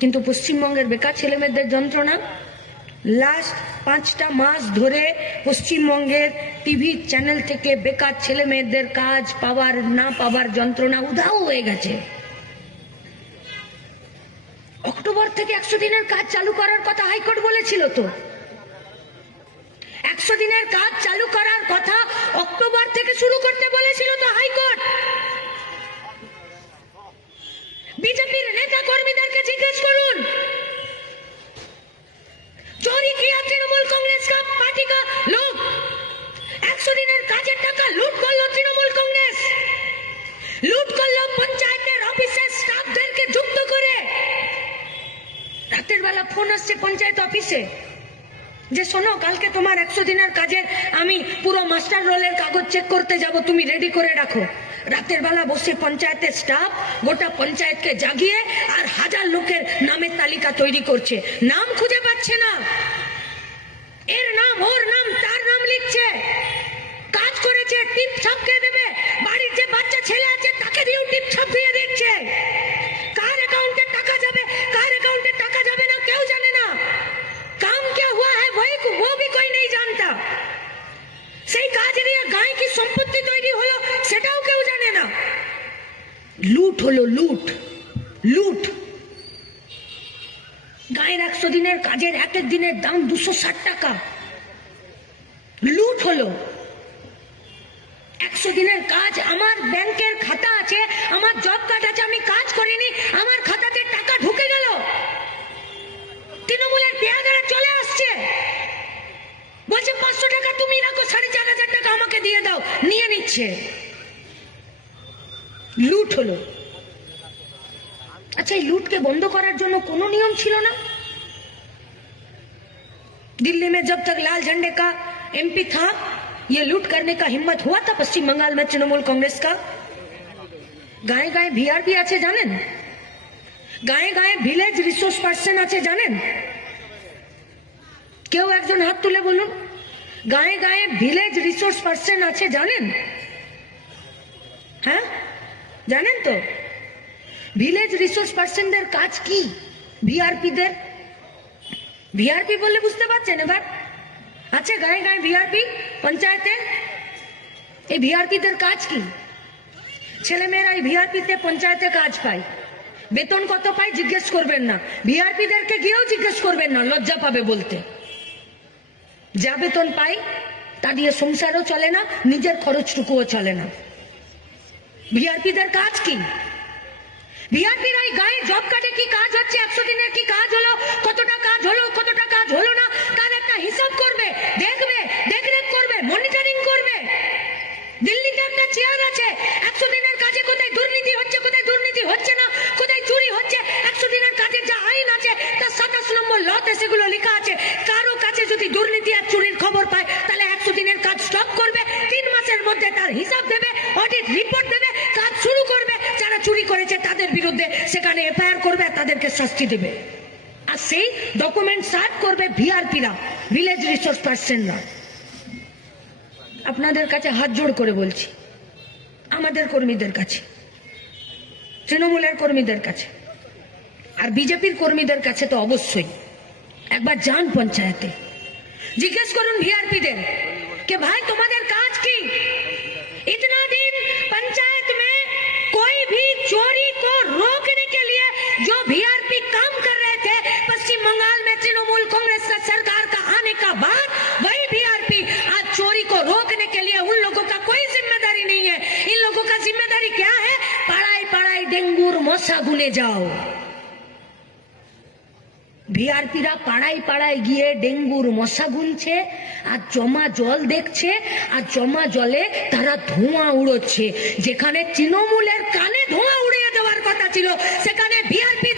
কিন্তু পশ্চিমবঙ্গের বেকার ছেলেমেয়েদের যন্ত্রণা লাস্ট 5টা মাস ধরে পশ্চিমবঙ্গের টিভি চ্যানেল থেকে বেকার ছেলেমেয়েদের কাজ পাওয়ার না পাওয়ার যন্ত্রণা উধাও হয়ে গেছে। অক্টোবর থেকে 100 দিনের কাজ চালু করার কথা হাইকোর্ট বলেছিল। তো 100 দিনের কাজ চালু করার কথা অক্টোবর থেকে শুরু করতে বলেছিল তো হাইকোর্ট। बीजेपी नेता कर्मीদেরকে জিজ্ঞেস করুন, चोरी किया तृणमूल कांग्रेस का पार्टी का लोग। 100 দিনের কাজের টাকা লুট করলো তৃণমূল কংগ্রেস, লুট করলো পঞ্চায়েতের অফিসের স্টাফদেরকে যুক্ত করে। রাতের বেলা ফোন আসছে পঞ্চায়েত অফিসে যে শোনো, কালকে তোমার 100 দিনের কাজের আমি পুরো মাস্টার রোলের কাগজ চেক করতে যাব, তুমি রেডি করে রাখো। রাতের বেলা বসে পঞ্চায়েতের স্টাফ গোটা পঞ্চায়েতকে জাগিয়ে আর 1000 লোকের নামের তালিকা তৈরি করছে, নাম খুঁজে পাচ্ছে না। এর নাম ওর নাম তার নাম লিখছে, কাজ করেছে টিপ ছাপকে দেবে, বাড়ির যে বাচ্চা ছেলে আছে তাকে দিয়েও টিপ ছাপিয়ে দিচ্ছে। কার অ্যাকাউন্টে টাকা যাবে কার অ্যাকাউন্টে টাকা যাবে না কেউ জানে না। काम क्या हुआ है वो भी कोई नहीं जानता। সেই কাজ দিয়ে গায়ে কি সম্পত্তি তৈরি হলো সেটাও কেউ জানে না। লুট হলো, লুট লুট। গায়ের 100 দিনের কাজের এক এক দিনের দাম 260 টাকা। লুট হলো। 100 দিনের কাজ, আমার ব্যাংকের খাতা আছে, আমার জব কার্ড আছে, আমি কাজ করিনি, আমার খাতাতে টাকা ঢুকে গেল। তৃণমূলের পেয়াদারা চলে আসছে, বলছে 500 টাকা তুমি রাখো, 4500 টাকা আমাকে দিয়ে দাও, নিয়ে নিচ্ছে। লুট হলো। अच्छा, এই লুটকে বন্ধ করার জন্য কোনো নিয়ম ছিল না? दिल्ली में जब तक लाल झंडे का एमपी था, ये लूट करने का हिम्मत हुआ था पश्चिम बंगाल में तृणमूल कांग्रेस का। गाए गाए वीआरपी আছে জানেন, গায়ে গায়ে ভিলেজ রিসোর্স পার্সন আছে জানেন? কেউ একজন হাত তুলে বলুন, গায়ে গায়ে ভিলেজ রিসোর্স পার্সন আছে জানেন? হ্যাঁ জানেন তো? ভিলেজ রিসোর্স পার্সনদের কাজ কি? ভিআরপিদের, ভিআরপি বললে বুঝতে পারছেন এবার? আছে গায়ে গায়ে ভিআরপি পঞ্চায়েতে। এই ভিআরপিদের কাজ কি? ছেলেমেয়েরা এই ভিআরপিতে পঞ্চায়েতে কাজ পায়, বেতন কত পায় জিজ্ঞেস করবেন না, ভিআরপিদেরকে গিয়েও জিজ্ঞেস করবেন না, লজ্জা পাবে বলতে। যা বেতন পাই তা দিয়ে সংসারও চলে না, নিজের খরচটুকুও চলে না। ভিআরপিদের কাজ কি? ভিআরপির এই গায়ে জব কার্ডে কি কাজ হচ্ছে, 100 দিনের কি কাজ হলো, কতটা কাজ হলো কতটা কাজ হলো না, তার একটা হিসাব করবে, দেখবে, দেখরেখ করবে, মনিটরিং করবে। দিল্লিতে একটা চেয়ার আছে, 100 দিনের কাজে কোথায় দুর্নীতি হচ্ছে কোথায় দুর্নীতি হচ্ছে না, কোথায় চুরি হচ্ছে, 100 দিনের কাজের যা আইন আছে তার 27 নম্বর লতে সেগুলো লেখা আছে। কারো কাছে যদি দুর্নীতি আর চুরির খবর পায় তাহলে 100 দিনের কাজ স্টপ করবে, 3 মাসের মধ্যে তার হিসাব দেবে, অডিট রিপোর্ট দেবে, কাজ শুরু করবে। যারা চুরি করেছে তাদের বিরুদ্ধে সেখানে এফআইআর করবে, তাদেরকে শাস্তি দেবে। আর সেই ডকুমেন্ট সার্ভ করবে ভিআরপিরা, ভিলেজ রিসোর্স পার্সনরা। আপনাদের কাছে হাত জোড় করে বলছি, আমাদের কর্মীদের কাছে, তৃণমূলের কর্মীদের কাছে আর বিজেপির কর্মীদের কাছে তো অবশ্যই একবার যান পঞ্চায়েতে, জিজ্ঞেস করুন ভিআরপিদের कि भाई तुम्हारे काज की? इतना दिन पंचायत में कोई भी चोरी को रोकने के लिए जो वीआरपी काम कर रहे थे, पश्चिम बंगाल में तृणमूल कांग्रेस का सरकार का आने का बाद वही वीआरपी आज चोरी को रोकने के लिए उन लोगों का कोई जिम्मेदारी नहीं है। इन लोगों का जिम्मेदारी क्या है? पढ़ाई पढ़ाई डेंगूर मशा गुने जाओ। ভিআরপিরা পাড়ায় পাড়ায় গিয়ে ডেঙ্গুর মশা গুনছে আর জমা জল দেখছে, আর জমা জলে তারা ধোঁয়া উড়োচ্ছে। যেখানে তৃণমূলের কানে ধোঁয়া উড়িয়ে দেওয়ার কথা ছিল সেখানে ভিআরপি